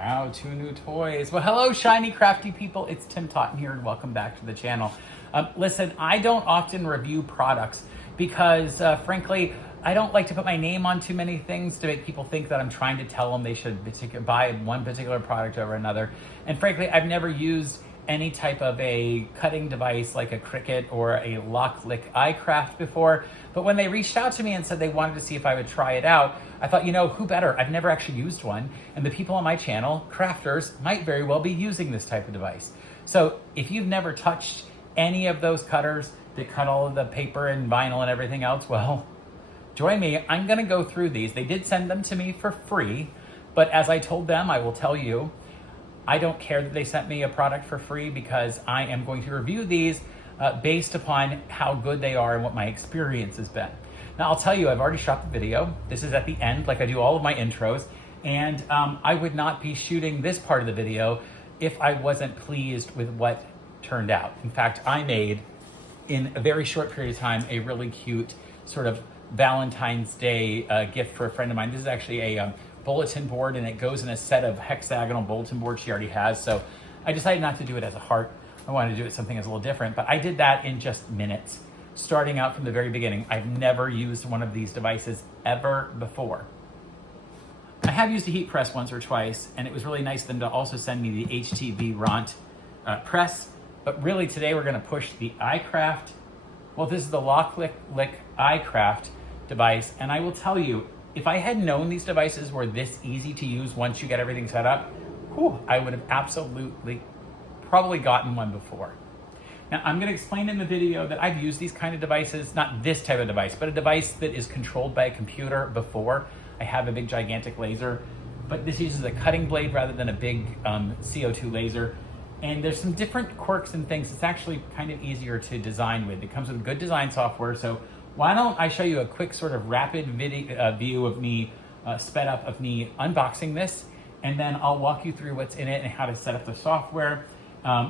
Wow, 2 new toys. Well, hello, Shiny Crafty People. It's Tim Totten here, and welcome back to the channel. Listen, I don't often review products because, frankly, I don't like to put my name on too many things to make people think that I'm trying to tell them they should buy one particular product over another. And frankly, I've never used any type of a cutting device like a Cricut or a LOKLiK iCraft before. But when they reached out to me and said they wanted to see if I would try it out, I thought, you know, who better? I've never actually used one. And the people on my channel, crafters, might very well be using this type of device. So if you've never touched any of those cutters that cut all of the paper and vinyl and everything else, well, join me. I'm going to go through these. They did send them to me for free, but as I told them, I will tell you, I don't care that they sent me a product for free because I am going to review these based upon how good they are and what my experience has been. Now, I'll tell you, I've already shot the video. This is at the end, like I do all of my intros, and I would not be shooting this part of the video if I wasn't pleased with what turned out. In fact, I made, in a very short period of time, a really cute sort of Valentine's Day gift for a friend of mine. This is actually a bulletin board, and it goes in a set of hexagonal bulletin boards she already has. So I decided not to do it as a heart. I wanted to do it something that's a little different, but I did that in just minutes, starting out from the very beginning. I've never used one of these devices ever before. I have used a heat press once or twice, and it was really nice of them to also send me the HTVRont press. But really today we're gonna push the iCraft. Well, this is the LOKLiK iCraft device, and I will tell you, if I had known these devices were this easy to use once you get everything set up, I would have absolutely probably gotten one before. Now, I'm going to explain in the video that I've used these kind of devices, not this type of device, but a device that is controlled by a computer before. I have a big gigantic laser, but this uses a cutting blade rather than a big CO2 laser. And there's some different quirks and things. It's actually kind of easier to design with. It comes with good design software, so why don't I show you a quick sort of rapid video view of me, sped up of me unboxing this, and then I'll walk you through what's in it and how to set up the software.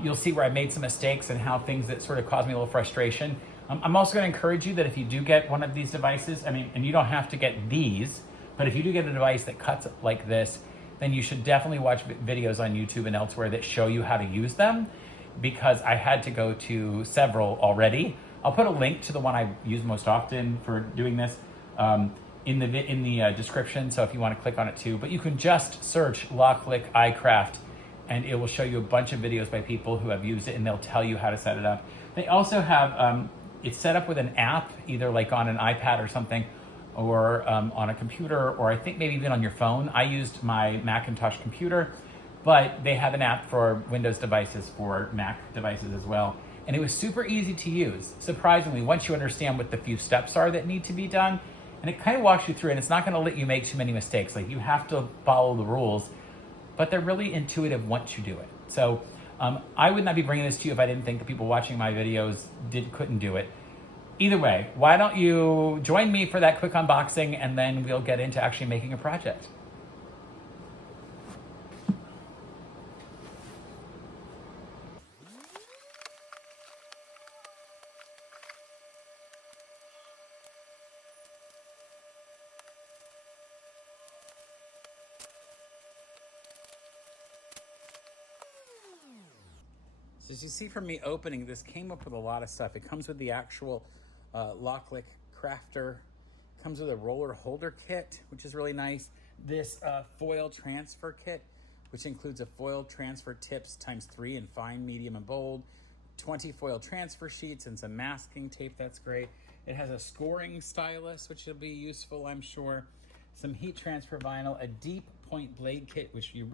You'll see where I made some mistakes and how things that sort of caused me a little frustration. I'm also going to encourage you that if you do get one of these devices, and you don't have to get these, but if you do get a device that cuts like this, then you should definitely watch videos on YouTube and elsewhere that show you how to use them, because I had to go to several already. I'll put a link to the one I use most often for doing this in the description, so if you want to click on it too. But you can just search LOKLiK iCraft, and it will show you a bunch of videos by people who have used it, and they'll tell you how to set it up. They also have, it's set up with an app, either like on an iPad or something, or on a computer, or I think maybe even on your phone. I used my Macintosh computer, but they have an app for Windows devices, for Mac devices as well. And it was super easy to use, surprisingly, once you understand what the few steps are that need to be done. And it kind of walks you through, and it's not going to let you make too many mistakes. Like, you have to follow the rules, but they're really intuitive once you do it. So I would not be bringing this to you if I didn't think the people watching my videos couldn't do it. Either way, why don't you join me for that quick unboxing, and then we'll get into actually making a project. So as you see from me opening, this came up with a lot of stuff. It comes with the actual LOKLiK crafter. It comes with a roller holder kit, which is really nice. This foil transfer kit, which includes a foil transfer tips ×3 in fine, medium, and bold, 20 foil transfer sheets, and some masking tape. That's great. It has a scoring stylus, which will be useful, I'm sure. Some heat transfer vinyl, a deep point blade kit, which you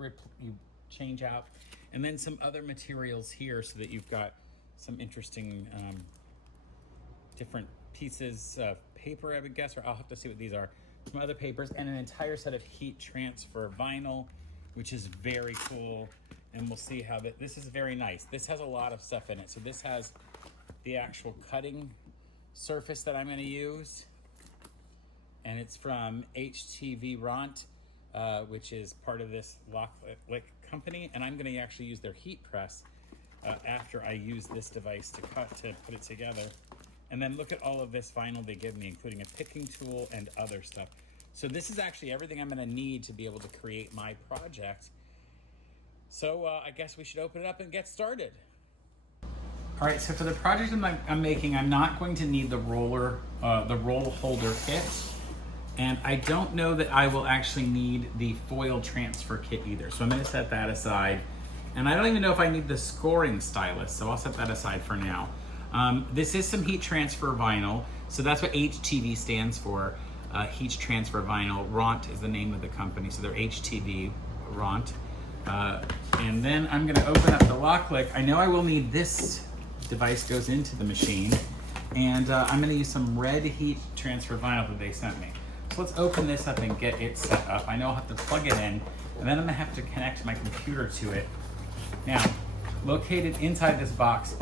change out, and then some other materials here so that you've got some interesting different pieces of paper, I would guess, or I'll have to see what these are. Some other papers, and an entire set of heat transfer vinyl, which is very cool. And we'll see how this is very nice. This has a lot of stuff in it. So this has the actual cutting surface that I'm going to use, and it's from HTVRont, which is part of this LOKLiK company, and I'm going to actually use their heat press after I use this device to put it together. And then look at all of this vinyl they give me, including a picking tool and other stuff. So this is actually everything I'm going to need to be able to create my project. So I guess we should open it up and get started. All right, so for the project I'm making, I'm not going to need the roll holder kit. And I don't know that I will actually need the foil transfer kit either. So I'm gonna set that aside. And I don't even know if I need the scoring stylus, so I'll set that aside for now. This is some heat transfer vinyl. So that's what HTV stands for, heat transfer vinyl. RONT is the name of the company, so they're HTVRont. And then I'm gonna open up the LOKLiK. I know I will need this device goes into the machine. And I'm gonna use some red heat transfer vinyl that they sent me. So let's open this up and get it set up. I know I'll have to plug it in, and then I'm gonna have to connect my computer to it. Now, located inside this box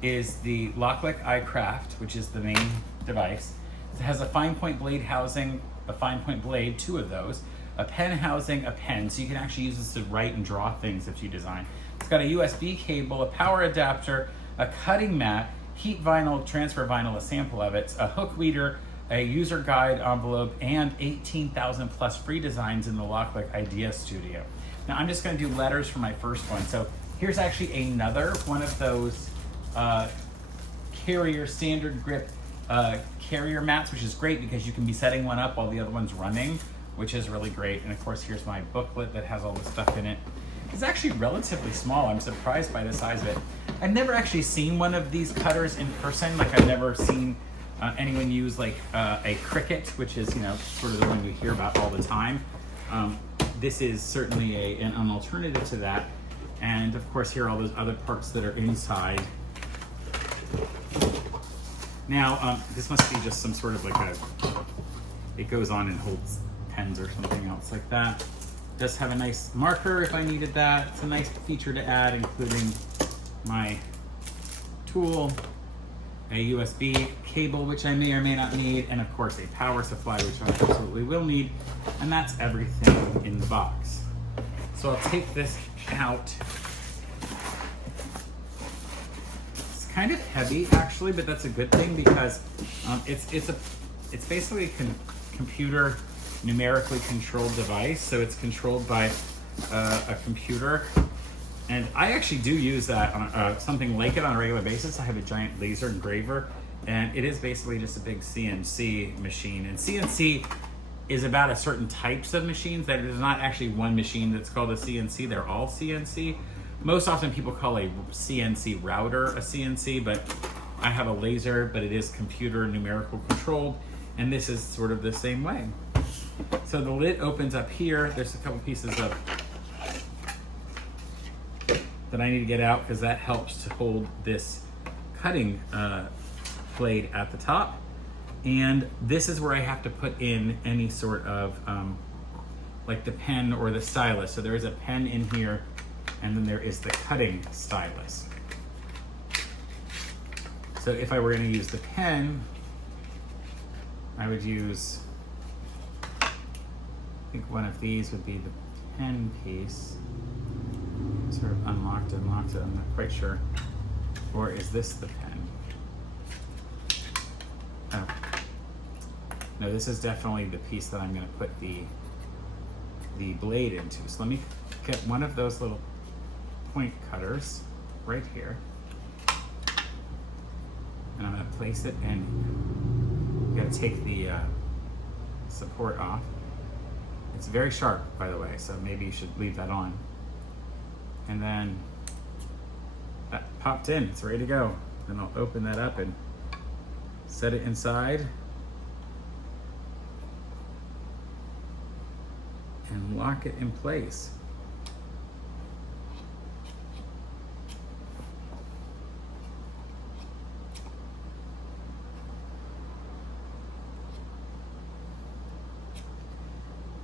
is the LOKLiK iCraft, which is the main device. It has a fine point blade housing, a fine point blade, 2 of those, a pen housing, a pen, so you can actually use this to write and draw things if you design. It's got a USB cable, a power adapter, a cutting mat, heat vinyl, transfer vinyl, a sample of it, a hook weeder, a user guide envelope, and 18,000 plus free designs in the LOKLiK Idea Studio. Now I'm just gonna do letters for my first one. So here's actually another one of those carrier standard grip carrier mats, which is great because you can be setting one up while the other one's running, which is really great. And of course, here's my booklet that has all the stuff in it. It's actually relatively small. I'm surprised by the size of it. I've never actually seen one of these cutters in person. Like I've never seen anyone use like a Cricut, which is, you know, sort of the one we hear about all the time. This is certainly an alternative to that. And of course, here are all those other parts that are inside. Now, this must be just some sort of like it goes on and holds pens or something else like that. It does have a nice marker if I needed that. It's a nice feature to add, including my tool, a USB cable, which I may or may not need, and of course a power supply, which I absolutely will need, and that's everything in the box. So I'll take this out. It's kind of heavy actually, but that's a good thing because it's basically a computer numerically controlled device, so it's controlled by a computer. And I actually do use that on something like it on a regular basis. I have a giant laser engraver, and it is basically just a big CNC machine. And CNC is about a certain types of machines. That there's not actually one machine that's called a CNC. They're all CNC. Most often people call a CNC router a CNC, but I have a laser, but it is computer numerical controlled, and this is sort of the same way. So the lid opens up here. There's a couple pieces of that I need to get out because that helps to hold this cutting blade at the top. And this is where I have to put in any sort of like the pen or the stylus. So there is a pen in here, and then there is the cutting stylus. So if I were going to use the pen, I would use, I think one of these would be the pen piece. Sort of unlocked it, I'm not quite sure. Or is this the pen? Oh. No, this is definitely the piece that I'm gonna put the blade into. So let me get one of those little point cutters right here. And I'm gonna place it, and you gotta take the support off. It's very sharp, by the way, so maybe you should leave that on. And then that popped in, it's ready to go. Then I'll open that up and set it inside and lock it in place.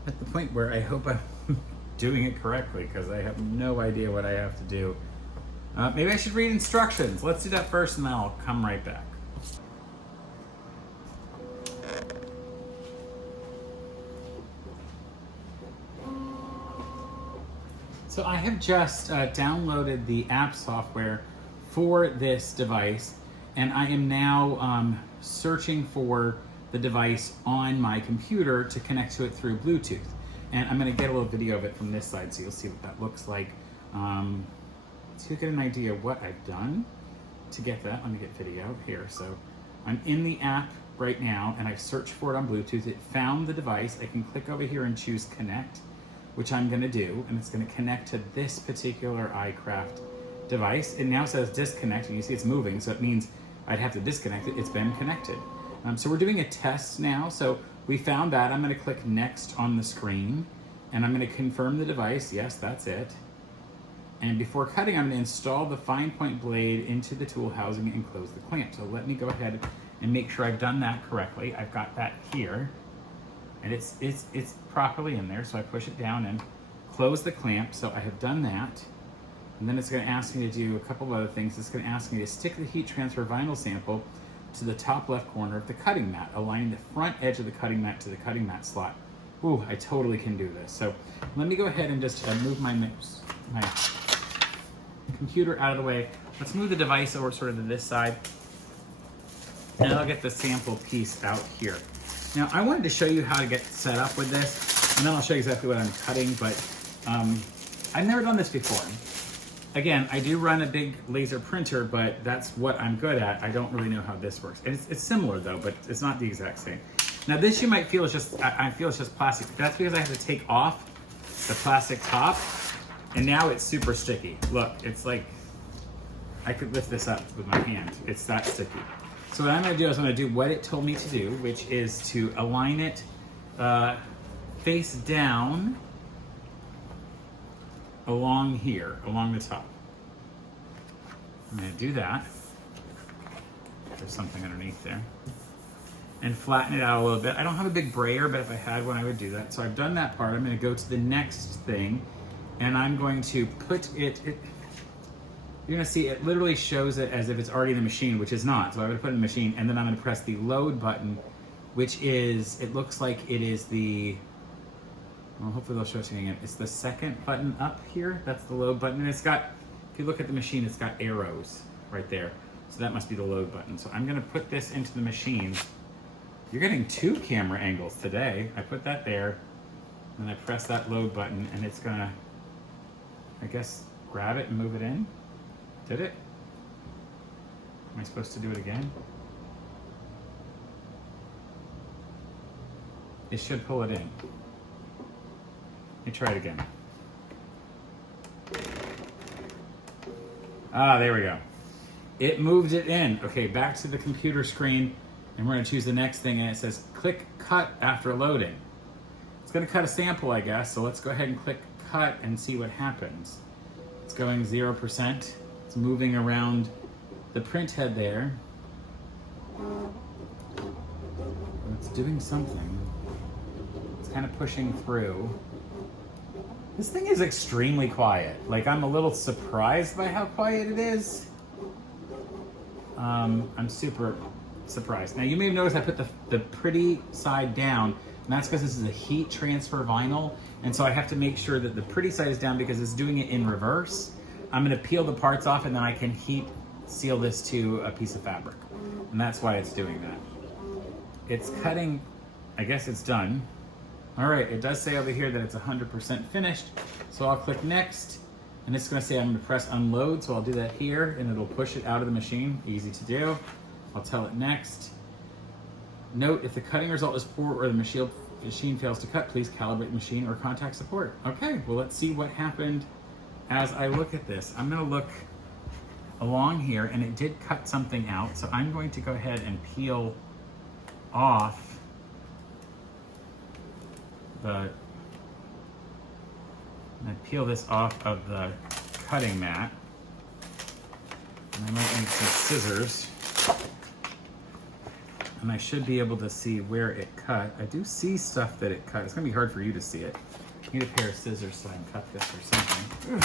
At the point where I hope I'm doing it correctly, because I have no idea what I have to do. Maybe I should read instructions. Let's do that first, and then I'll come right back. So I have just downloaded the app software for this device, and I am now searching for the device on my computer to connect to it through Bluetooth. And I'm gonna get a little video of it from this side so you'll see what that looks like. So you get an idea of what I've done to get that. Let me get video here. So I'm in the app right now and I've searched for it on Bluetooth. It found the device. I can click over here and choose connect, which I'm gonna do, and it's gonna connect to this particular iCraft device. It now says disconnect, and you see it's moving, so it means I'd have to disconnect it. It's been connected. So we're doing a test now. So we found that. I'm gonna click next on the screen, and I'm gonna confirm the device. Yes, that's it. And before cutting, I'm gonna install the fine point blade into the tool housing and close the clamp. So let me go ahead and make sure I've done that correctly. I've got that here, and it's properly in there. So I push it down and close the clamp. So I have done that. And then it's gonna ask me to do a couple of other things. It's gonna ask me to stick the heat transfer vinyl sample to the top left corner of the cutting mat, aligning the front edge of the cutting mat to the cutting mat slot. Ooh, I totally can do this. So let me go ahead and just move my computer out of the way. Let's move the device over sort of to this side, and I'll get the sample piece out here. Now, I wanted to show you how to get set up with this, and then I'll show you exactly what I'm cutting, but I've never done this before. Again, I do run a big laser printer, but that's what I'm good at. I don't really know how this works. And it's similar though, but it's not the exact same. Now this you might feel is just, I feel it's just plastic. That's because I have to take off the plastic top, and now it's super sticky. Look, it's like, I could lift this up with my hand. It's that sticky. So what I'm gonna do is I'm gonna do what it told me to do, which is to align it face down along here, along the top. I'm gonna do that. There's something underneath there. And flatten it out a little bit. I don't have a big brayer, but if I had one, I would do that. So I've done that part. I'm gonna go to the next thing, and I'm going to put it, you're gonna see it literally shows it as if it's already in the machine, which is not. So I'm gonna put it in the machine, and then I'm gonna press the load button, which is, it looks like it is the, well, hopefully they'll show it to you again. It's the second button up here. That's the load button. And it's got, if you look at the machine, it's got arrows right there. So that must be the load button. So I'm gonna put this into the machine. You're getting 2 camera angles today. I put that there, and I press that load button, and it's gonna, I guess, grab it and move it in. Did it? Am I supposed to do it again? It should pull it in. Let me try it again. Ah, there we go. It moved it in. Okay, back to the computer screen, and we're gonna choose the next thing, and it says click cut after loading. It's gonna cut a sample, I guess, so let's go ahead and click cut and see what happens. It's going 0%. It's moving around the print head there. It's doing something. It's kind of pushing through. This thing is extremely quiet. Like, I'm a little surprised by how quiet it is. I'm super surprised. Now, you may have noticed I put the pretty side down, and that's because this is a heat transfer vinyl, and so I have to make sure that the pretty side is down because it's doing it in reverse. I'm gonna peel the parts off, and then I can heat seal this to a piece of fabric, and that's why it's doing that. It's cutting, I guess it's done. All right, it does say over here that it's 100% finished, so I'll click next, and it's gonna say I'm gonna press unload, so I'll do that here, and it'll push it out of the machine, easy to do. I'll tell it next. Note, if the cutting result is poor or the machine fails to cut, please calibrate the machine or contact support. Okay, well, let's see what happened as I look at this. I'm gonna look along here, and it did cut something out, so I'm going to go ahead and peel off I peel this off of the cutting mat, and I might need some scissors, and I should be able to see where it cut. I do see stuff that it cut. It's gonna be hard for you to see it. I need a pair of scissors so I can cut this or something.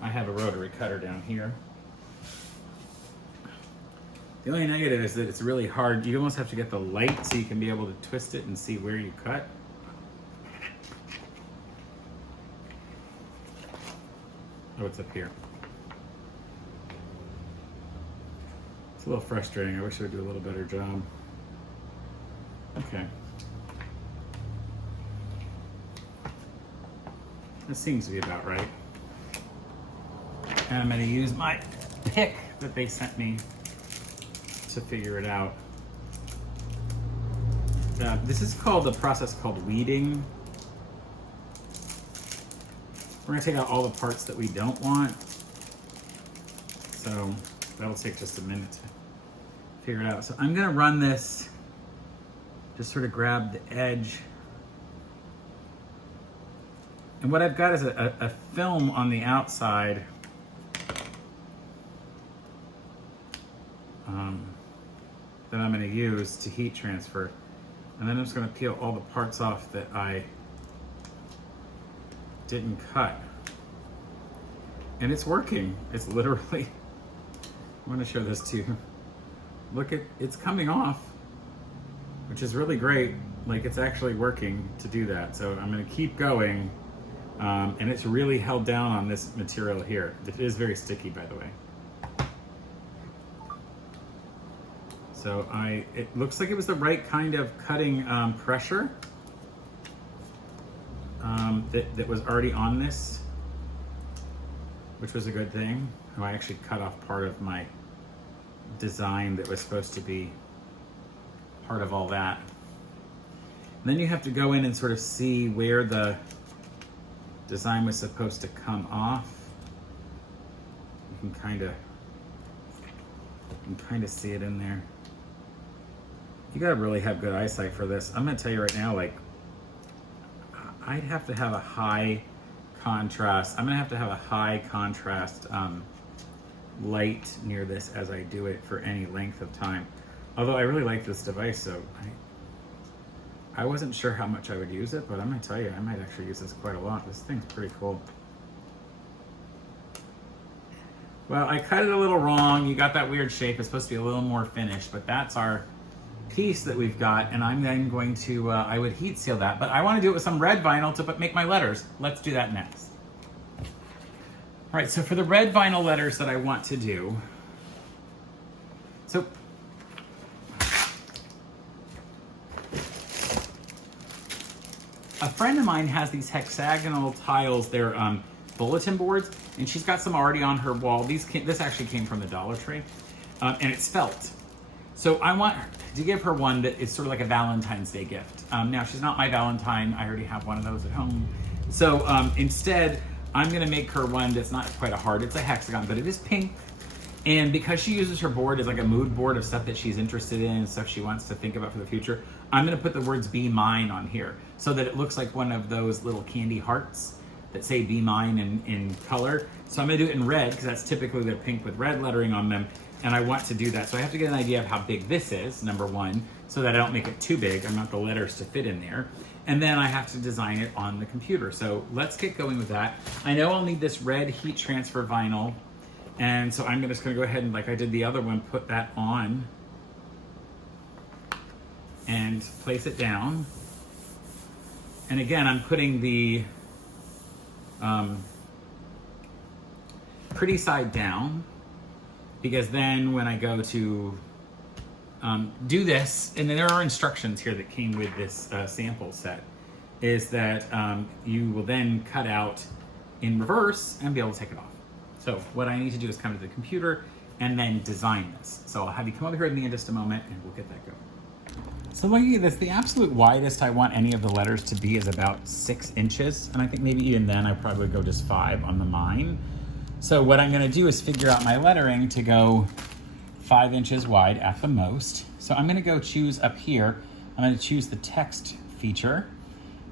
I have a rotary cutter down here. The only negative is that it's really hard. You almost have to get the light so you can be able to twist it and see where you cut. Oh, it's up here. It's a little frustrating. I wish I would do a little better job. Okay. This seems to be about right. And I'm gonna use my pick that they sent me to figure it out. This is called a process called weeding. We're gonna take out all the parts that we don't want. So that'll take just a minute to figure it out. So I'm gonna run this, just sort of grab the edge. And what I've got is a film on the outside that I'm gonna use to heat transfer. And then I'm just gonna peel all the parts off that I didn't cut. And it's working. It's literally, I'm gonna show this to you. Look at, it's coming off, which is really great. Like, it's actually working to do that. So I'm gonna keep going. And it's really held down on this material here. It is very sticky, by the way. So it looks like it was the right kind of cutting pressure that was already on this, which was a good thing. Oh, I actually cut off part of my design that was supposed to be part of all that. And then you have to go in and sort of see where the design was supposed to come off. You can kind of see it in there. You gotta really have good eyesight for this. I'm gonna tell you right now, like, I'd have to have a high contrast. I'm gonna have to have a high contrast light near this as I do it for any length of time. Although I really like this device, so I wasn't sure how much I would use it, but I'm gonna tell you, I might actually use this quite a lot. This thing's pretty cool. Well, I cut it a little wrong. You got that weird shape. It's supposed to be a little more finished, but that's our piece that we've got, and I'm then going to, I would heat seal that, but I want to do it with some red vinyl to make my letters. Let's do that next. All right, so for the red vinyl letters that I want to do, so a friend of mine has these hexagonal tiles. They're bulletin boards, and she's got some already on her wall. This actually came from the Dollar Tree, and it's felt. So I want to give her one that is sort of like a Valentine's Day gift. Now, she's not my Valentine. I already have one of those at home. So instead, I'm gonna make her one that's not quite a heart. It's a hexagon, but it is pink. And because she uses her board as like a mood board of stuff that she's interested in and stuff she wants to think about for the future, I'm gonna put the words "Be Mine" on here so that it looks like one of those little candy hearts that say "Be Mine" in color. So I'm gonna do it in red because that's typically the pink with red lettering on them. And I want to do that. So I have to get an idea of how big this is, number one, so that I don't make it too big. I want the letters to fit in there. And then I have to design it on the computer. So let's get going with that. I know I'll need this red heat transfer vinyl. And so I'm just gonna go ahead and, like I did the other one, put that on and place it down. And again, I'm putting the pretty side down, because then when I go to do this, and then there are instructions here that came with this sample set, is that you will then cut out in reverse and be able to take it off. So what I need to do is come to the computer and then design this. So I'll have you come over here with me in just a moment and we'll get that going. So looking at this, the absolute widest I want any of the letters to be is about 6 inches. And I think maybe even then I probably would go just 5 on the mine. So what I'm gonna do is figure out my lettering to go 5 inches wide at the most. So I'm gonna go choose up here. I'm gonna choose the text feature,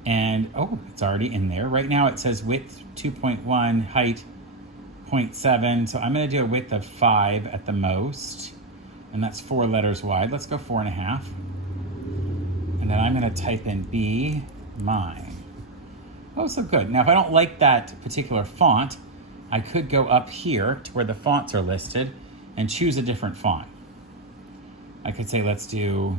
and oh, it's already in there. Right now it says width 2.1, height 0.7. So I'm gonna do a width of 5 at the most, and that's 4 letters wide. Let's go 4.5. And then I'm gonna type in "Be Mine." Oh, so good. Now if I don't like that particular font, I could go up here to where the fonts are listed and choose a different font. I could say, let's do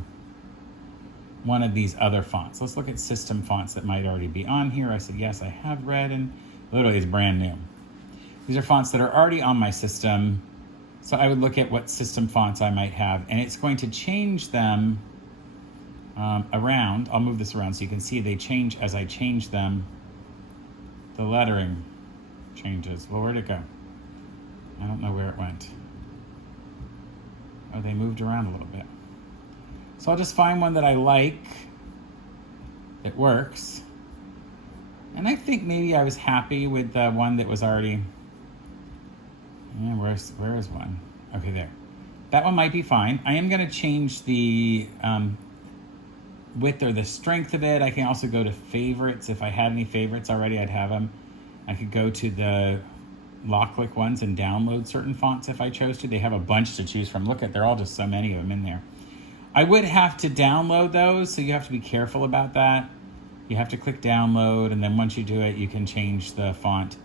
one of these other fonts. Let's look at system fonts that might already be on here. I said, yes, I have red, and literally it's brand new. These are fonts that are already on my system. So I would look at what system fonts I might have, and it's going to change them around. I'll move this around so you can see they change as I change them. The lettering changes. Well, where'd it go? I don't know where it went. Oh, they moved around a little bit. So I'll just find one that I like. It works. And I think maybe I was happy with the one that was already... Yeah, where is one? Okay, there. That one might be fine. I am going to change the width or the strength of it. I can also go to favorites. If I had any favorites already, I'd have them. I could go to the LOKLiK ones and download certain fonts if I chose to. They have a bunch to choose from. Look at, they're all just so many of them in there. I would have to download those, so you have to be careful about that. You have to click download, and then once you do it, you can change the font.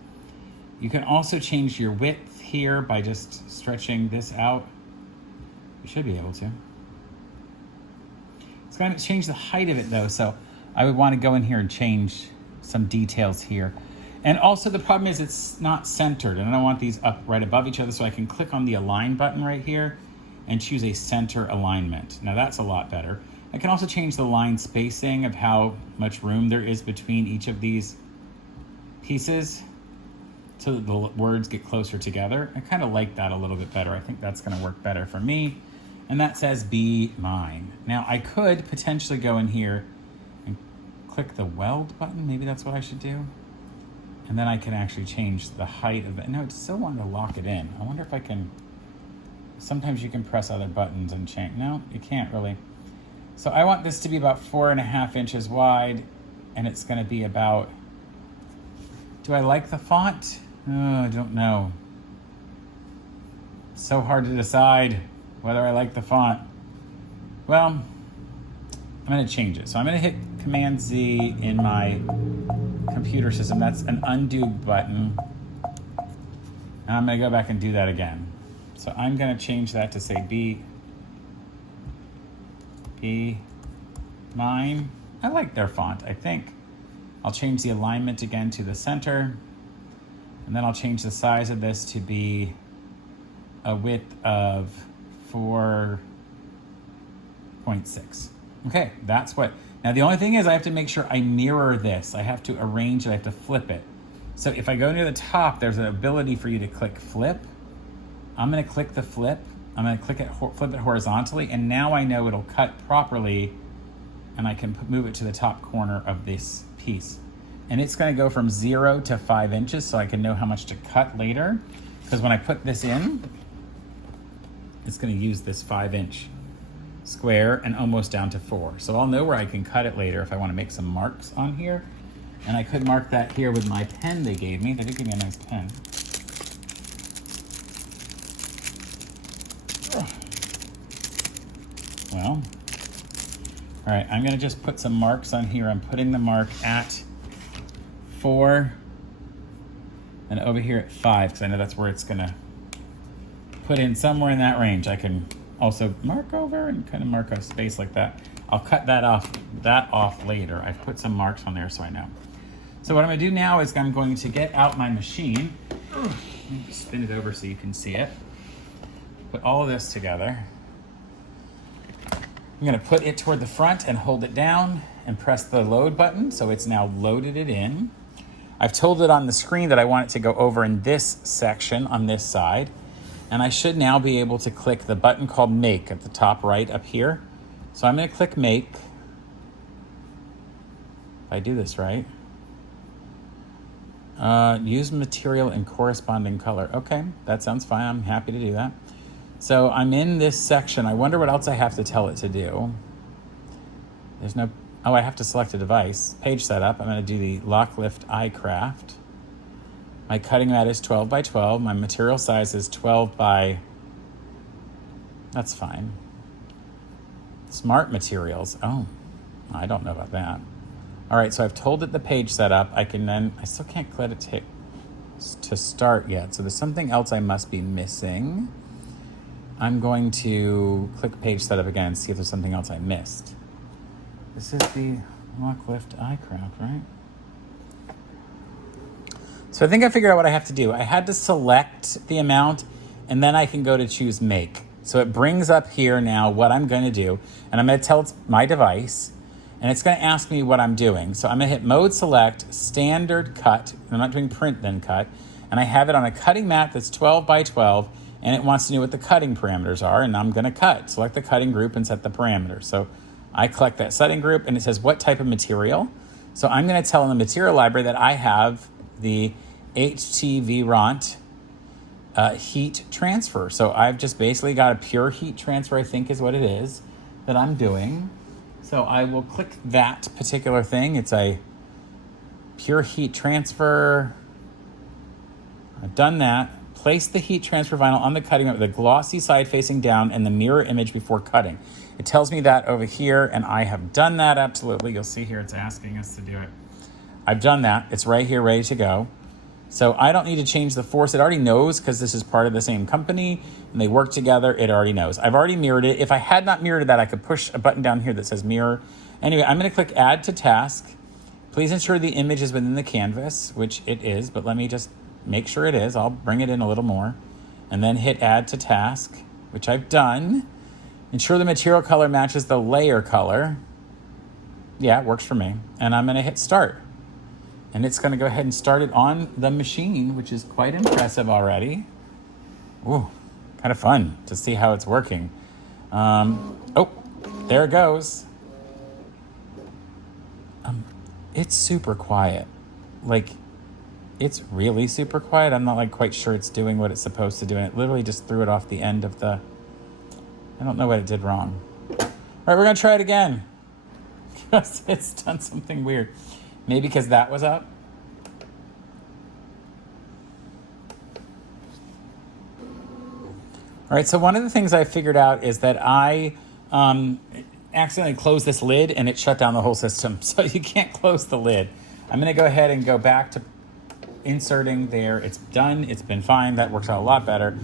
You can also change your width here by just stretching this out. You should be able to. It's going to change the height of it though, so I would want to go in here and change some details here. And also the problem is it's not centered, and I don't want these up right above each other, so I can click on the align button right here and choose a center alignment. Now that's a lot better. I can also change the line spacing of how much room there is between each of these pieces so that the words get closer together. I kind of like that a little bit better. I think that's going to work better for me. And that says be mine. Now I could potentially go in here and click the weld button. Maybe that's what I should do. And then I can actually change the height of it. No, it's still wanting to lock it in. I wonder if I can, sometimes you can press other buttons and change. No, you can't really. So I want this to be about 4.5 inches wide, and it's gonna be about, do I like the font? Oh, I don't know. It's so hard to decide whether I like the font. Well, I'm gonna change it. So I'm gonna hit Command Z in my computer system. That's an undo button. And I'm gonna go back and do that again. So I'm gonna change that to say be mine. I like their font, I think. I'll change the alignment again to the center. And then I'll change the size of this to be a width of 4.6. Okay, that's what. Now the only thing is I have to make sure I mirror this. I have to arrange it, I have to flip it. So if I go near the top, there's an ability for you to click flip. I'm gonna click the flip. I'm gonna click it, flip it horizontally, and now I know it'll cut properly, and I can move it to the top corner of this piece. And it's gonna go from 0 to 5 inches, so I can know how much to cut later. Because when I put this in, it's gonna use this 5-inch square and almost down to 4. So I'll know where I can cut it later if I wanna make some marks on here. And I could mark that here with my pen they gave me. They did give me a nice pen. Well, all right, I'm gonna just put some marks on here. I'm putting the mark at 4 and over here at 5, because I know that's where it's gonna put in somewhere in that range. I can also mark over and kind of mark a space like that. I'll cut that off later. I've put some marks on there so I know. So what I'm gonna do now is I'm going to get out my machine. Let me spin it over so you can see it. Put all of this together. I'm gonna put it toward the front and hold it down and press the load button, so it's now loaded it in. I've told it on the screen that I want it to go over in this section on this side, and I should now be able to click the button called Make at the top right up here. So I'm gonna click Make. If I do this right. Use material in corresponding color. Okay, that sounds fine, I'm happy to do that. So I'm in this section. I wonder what else I have to tell it to do. There's no, oh, I have to select a device. Page setup, I'm gonna do the LOKLiK iCraft. My cutting mat is 12 by 12. My material size is 12 by, that's fine. Smart materials, oh, I don't know about that. All right, so I've told it the page setup. I can then, I still can't click it to start yet. So there's something else I must be missing. I'm going to click page setup again and see if there's something else I missed. This is the LOKLiK iCraft, right? So I think I figured out what I have to do. I had to select the amount, and then I can go to choose Make. So it brings up here now what I'm gonna do, and I'm gonna tell it my device, and it's gonna ask me what I'm doing. So I'm gonna hit Mode Select, Standard Cut, I'm not doing Print then Cut, and I have it on a cutting mat that's 12 by 12, and it wants to know what the cutting parameters are, and I'm gonna cut. Select the cutting group and set the parameters. So I collect that setting group, and it says what type of material. So I'm gonna tell in the material library that I have the HTVRont heat transfer. So I've just basically got a pure heat transfer, I think is what it is, that I'm doing. So I will click that particular thing. It's a pure heat transfer. I've done that. Place the heat transfer vinyl on the cutting mat with the glossy side facing down and the mirror image before cutting. It tells me that over here, and I have done that absolutely. You'll see here it's asking us to do it. I've done that. It's right here, ready to go. So I don't need to change the force. It already knows because this is part of the same company and they work together. It already knows. I've already mirrored it. If I had not mirrored that, I could push a button down here that says mirror. Anyway, I'm going to click add to task. Please ensure the image is within the canvas, which it is, but let me just make sure it is. I'll bring it in a little more and then hit add to task, which I've done. Ensure the material color matches the layer color. Yeah, it works for me. And I'm going to hit start. And it's going to go ahead and start it on the machine, which is quite impressive already. Ooh, kind of fun to see how it's working. Oh, there it goes. It's super quiet. Like, it's really super quiet. I'm not like quite sure it's doing what it's supposed to do. And it literally just threw it off the end of the... I don't know what it did wrong. All right, we're going to try it again. Because it's done something weird. Maybe because that was up. All right, so one of the things I figured out is that I accidentally closed this lid and it shut down the whole system. So you can't close the lid. I'm gonna go ahead and go back to inserting there. It's done, it's been fine. That works out a lot better.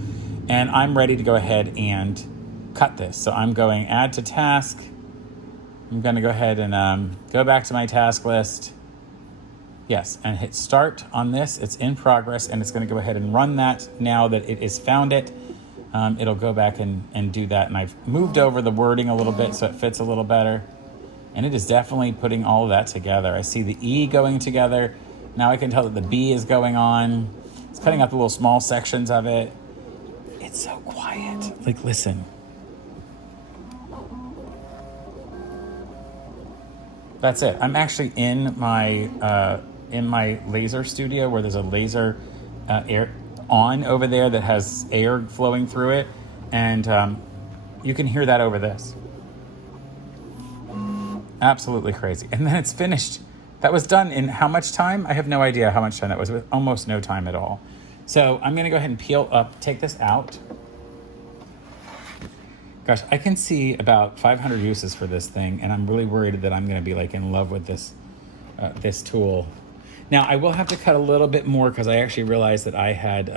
And I'm ready to go ahead and cut this. So I'm going add to task. I'm gonna go ahead and go back to my task list. Yes, and hit start on this. It's in progress, and it's going to go ahead and run that now that it has found it. It'll go back and do that, and I've moved over the wording a little bit so it fits a little better. And it is definitely putting all of that together. I see the E going together. Now I can tell that the B is going on. It's cutting out the little small sections of it. It's so quiet. Like, listen. That's it. I'm actually in my laser studio where there's a laser air on over there that has air flowing through it, and you can hear that over this. Absolutely crazy. And then it's finished. That was done in how much time? I have no idea how much time that was, with almost no time at all. So I'm gonna go ahead and peel up, take this out. Gosh, I can see about 500 uses for this thing, and I'm really worried that I'm gonna be like in love with this this tool. Now, I will have to cut a little bit more because I actually realized that I had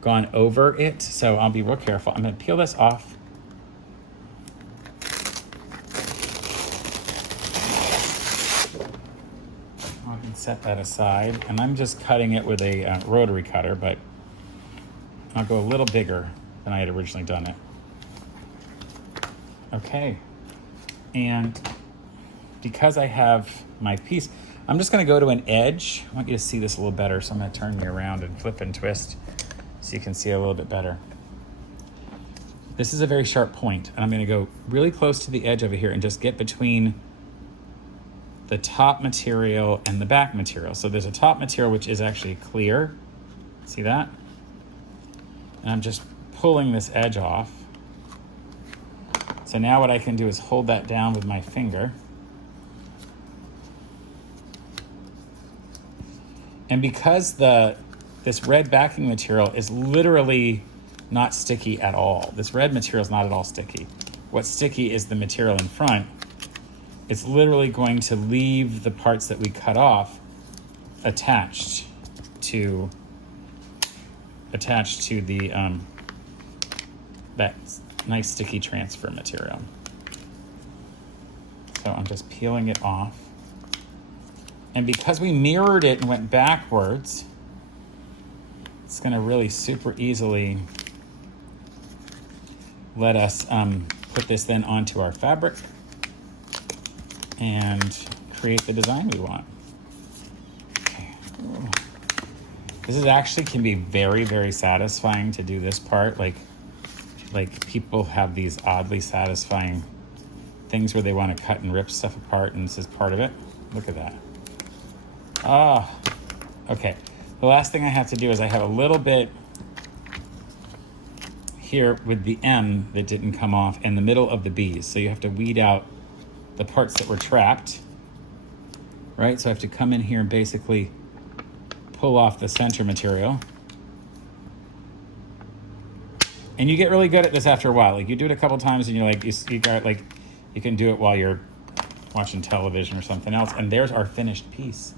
gone over it, so I'll be real careful. I'm gonna peel this off. I can set that aside, and I'm just cutting it with a rotary cutter, but I'll go a little bigger than I had originally done it. Okay, and because I have my piece, I'm just gonna go to an edge. I want you to see this a little better, so I'm gonna turn you around and flip and twist so you can see it a little bit better. This is a very sharp point, and I'm gonna go really close to the edge over here and just get between the top material and the back material. So there's a top material which is actually clear. See that? And I'm just pulling this edge off. So now what I can do is hold that down with my finger. And because this red backing material is literally not sticky at all. This red material is not at all sticky. What's sticky is the material in front. It's literally going to leave the parts that we cut off attached to the that nice sticky transfer material. So I'm just peeling it off. And because we mirrored it and went backwards, it's gonna really super easily let us put this then onto our fabric and create the design we want. Okay. This is actually can be very, very satisfying to do this part. Like people have these oddly satisfying things where they want to cut and rip stuff apart, and this is part of it. Look at that. Ah, okay. The last thing I have to do is I have a little bit here with the M that didn't come off in the middle of the B's. So you have to weed out the parts that were trapped, right? So I have to come in here and basically pull off the center material. And you get really good at this after a while. Like you do it a couple times and you're like, you got like, you can do it while you're watching television or something else. And there's our finished piece.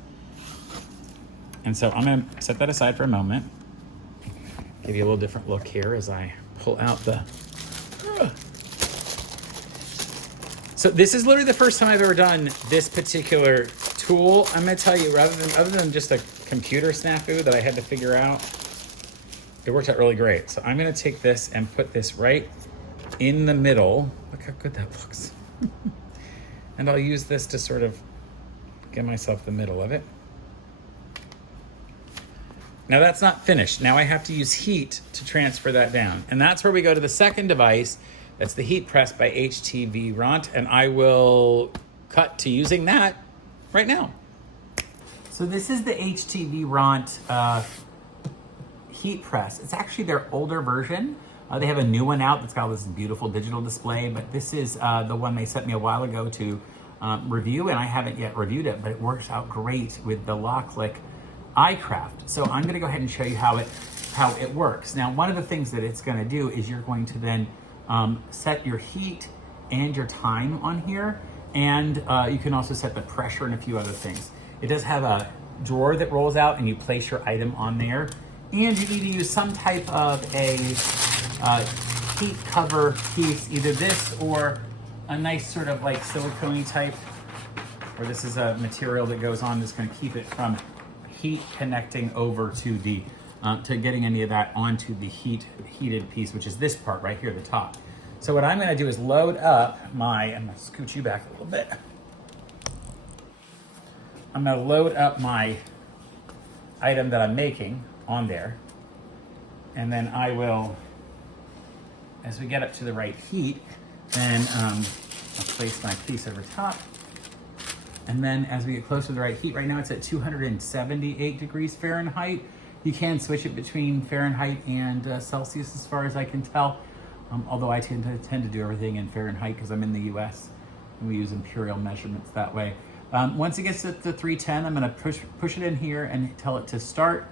And so I'm gonna set that aside for a moment. Give you a little different look here as I pull out the... So this is literally the first time I've ever done this particular tool. I'm gonna tell you, other than just a computer snafu that I had to figure out, it worked out really great. So I'm gonna take this and put this right in the middle. Look how good that looks. And I'll use this to sort of get myself the middle of it. Now that's not finished. Now I have to use heat to transfer that down. And that's where we go to the second device. That's the heat press by HTVRont. And I will cut to using that right now. So this is the HTVRont heat press. It's actually their older version. They have a new one out that's got this beautiful digital display, but this is the one they sent me a while ago to review, and I haven't yet reviewed it, but it works out great with the LOKLiK iCraft. So I'm gonna go ahead and show you how it works. Now, one of the things that it's gonna do is you're going to then set your heat and your time on here, and you can also set the pressure and a few other things. It does have a drawer that rolls out and you place your item on there, and you need to use some type of a heat cover piece, either this or a nice sort of like silicone type, or this is a material that goes on that's gonna keep it from heat connecting over to the to getting any of that onto the heated piece, which is this part right here, the top. So what I'm gonna do is load up my, I'm gonna scoot you back a little bit. I'm gonna load up my item that I'm making on there, and then I will, as we get up to the right heat, then I'll place my piece over top. And then as we get closer to the right heat, right now it's at 278 degrees Fahrenheit. You can switch it between Fahrenheit and Celsius as far as I can tell. Although I tend to do everything in Fahrenheit because I'm in the US and we use imperial measurements that way. Once it gets to 310, I'm gonna push it in here and tell it to start.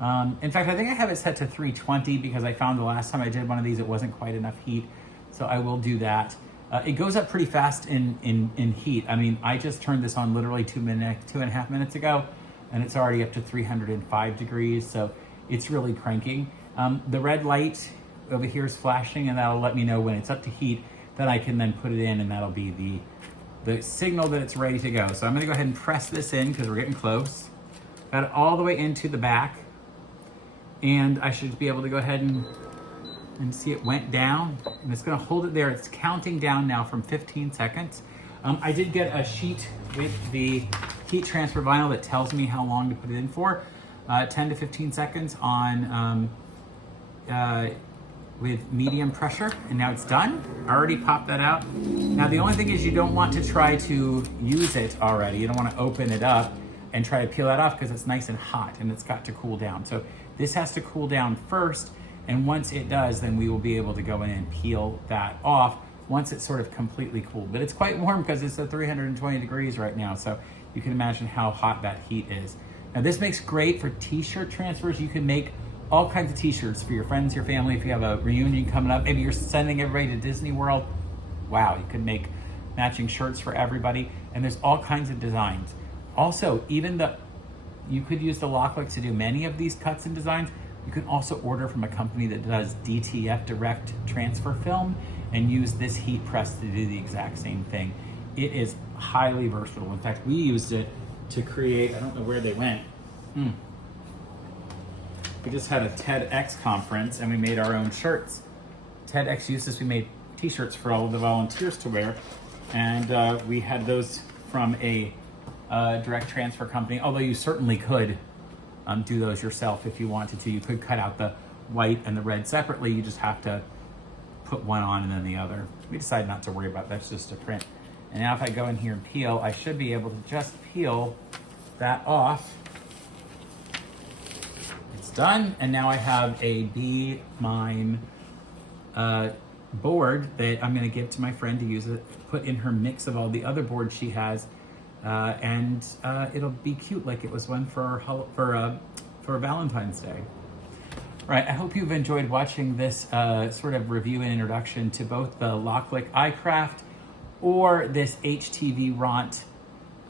In fact, I think I have it set to 320 because I found the last time I did one of these, it wasn't quite enough heat. So I will do that. It goes up pretty fast in heat. I mean, I just turned this on literally 2.5 minutes ago, and it's already up to 305 degrees. So it's really cranking. The red light over here is flashing, and that'll let me know when it's up to heat. Then I can then put it in, and that'll be the signal that it's ready to go. So I'm gonna go ahead and press this in because we're getting close. Got it all the way into the back, and I should be able to go ahead and see it went down, and it's gonna hold it there. It's counting down now from 15 seconds. I did get a sheet with the heat transfer vinyl that tells me how long to put it in for, 10 to 15 seconds on with medium pressure, and now it's done. I already popped that out. Now the only thing is you don't want to try to use it already. You don't want to open it up and try to peel that off because it's nice and hot and it's got to cool down. So this has to cool down first, and once it does, then we will be able to go in and peel that off once it's sort of completely cooled. But it's quite warm because it's at 320 degrees right now, so you can imagine how hot that heat is. Now this makes great for t-shirt transfers. You can make all kinds of t-shirts for your friends, your family. If you have a reunion coming up, maybe you're sending everybody to Disney World. Wow, you can make matching shirts for everybody, and there's all kinds of designs. Also, you could use the LOKLiK to do many of these cuts and designs. You can also order from a company that does DTF, direct transfer film, and use this heat press to do the exact same thing. It is highly versatile. In fact, we used it to create, I don't know where they went. We just had a TEDx conference and we made our own shirts. TEDx used this, we made t-shirts for all of the volunteers to wear. And we had those from a direct transfer company, although you certainly could do those yourself if you wanted to. You could cut out the white and the red separately. You just have to put one on and then the other. We decided not to worry about that. That's just a print. And now if I go in here and peel, I should be able to just peel that off. It's done. And now I have a Be Mine board that I'm going to give to my friend to use it, put in her mix of all the other boards she has. And it'll be cute like it was one for Valentine's Day. Right, I hope you've enjoyed watching this sort of review and introduction to both the LOKLiK iCraft or this HTVRont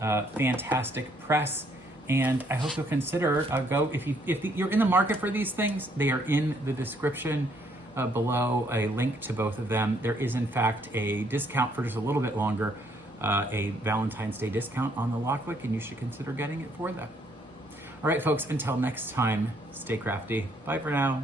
fantastic press. And I hope you'll consider if you're in the market for these things. They are in the description below, a link to both of them. There is in fact a discount for just a little bit longer, a Valentine's Day discount on the LOKLiK, and you should consider getting it for that. All right, folks, until next time, stay crafty. Bye for now.